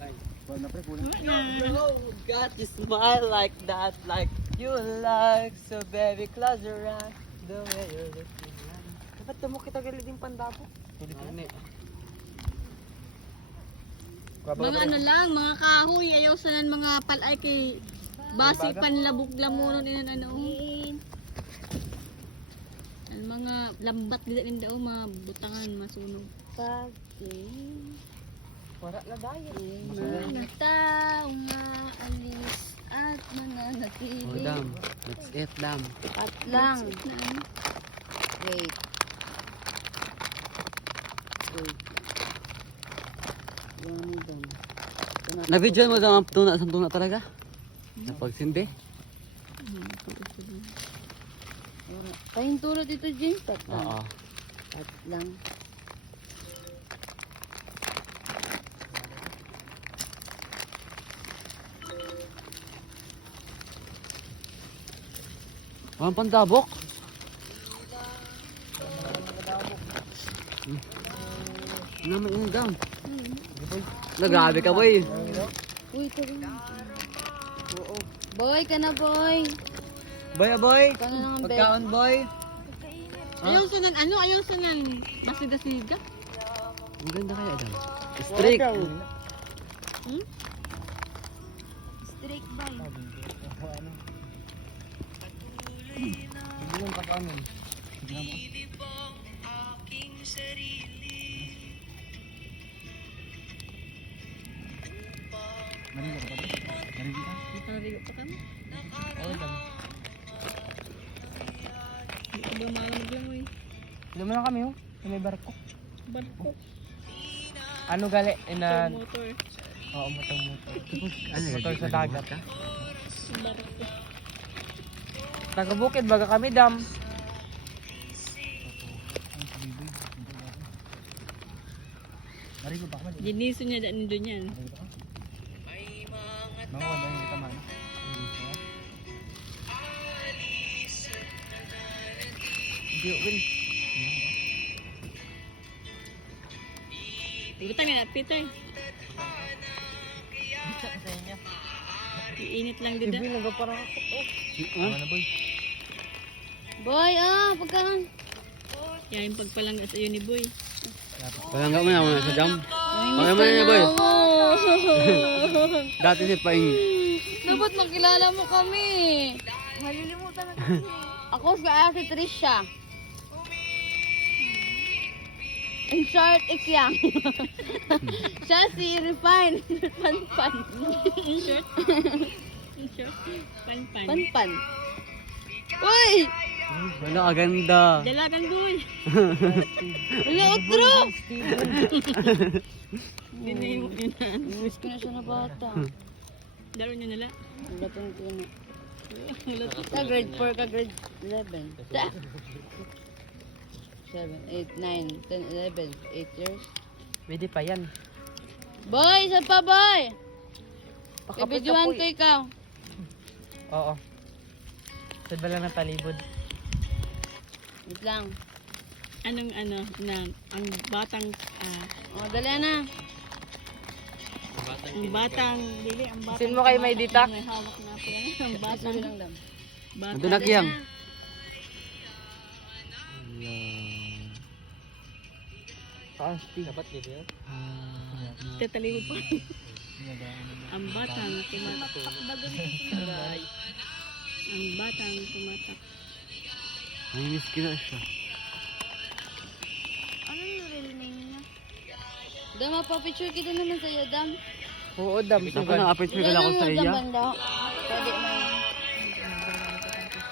No, got you smile like that, like you like. So baby, close your eyes, the way you're looking. Dapat mo kita galit yung pandabo. Mga ano lang, mga kahoy, ayaw sanan mga palay kay basi panlabog lamunon inan ano. Ang mga lambat dito din daw mga butangan masunog. Wala na dahil. Mga tao nga alis at mananatili. Oh, dam. That's it, dam. At lang. Wait. Na-video mo sa tuna talaga? Napagsindi? Pahinturo dito, James. Oo. At lang. Walang pandabok. Naman yun, dam. Grabe ka, boy. Uy, ito rin. Boy, ka na, boy. Boy, boy. Ikaw na lang ang bed. Pagkaon, boy. Ayaw sanan, ano? Ayaw sanan. Masiga-siga. Ang ganda kaya, dam. Strict. Hmm? Strict ba? Hindi yung pagkaon. Nakarigo pa kami. Oo, dam. Hindi ko ba malamag lang, uy. Lumo na kami, oh. May barko. Barko. Ano gali? Motor. Oo, motor. Ano, Motor sa dagat. Barko. Taga-bukid, baga kami, dam. Giniso niya daan doon yan. Ibutang nga na, Peter. Iinit lang dito. Ibi, nagapara ako. Ha? Boy, pagkaan. Yan yung pagpalangga sa iyo ni Boy. Walang mo na sa dam. Walang mo na, boy. Dati si Paing. Dapat makilala mo kami. Malilimutan na kami. Ako si Ate Trisha. In short, Ikyang. Siya si Refine. Panpan. In short? In short? Panpan. Panpan. Uy! Wala, aganda. Dalagan Boy. Wala, otro! Hindi na yung ina. Miss ko na siya na bata. Laro niya nila. Wala pang tina. Sa grade 4 ka grade 11. 7, 8, 9, 10, 11, 8 years. Pwede pa yan. Boy, saan pa boy? Pakapit Ibidyohan ka po, ko ikaw. Oo. Sada lang ng talibod. Wait lang. Anong ang batang, dali na. Ang batang, Sin mo kay may ditak? May hawak na po yan. Ang batang, Ando na kiyang. Dapat dito yun. Tataliwod po. Ang batang tumatak. Ang batang tumatak. May miss ko na siya. Ano yung real name niya? Dam, mapapicture kita naman sa'yo, Dam. Oo, dam. Ako na-appreciate ko lang ako sa iya. Pwede na.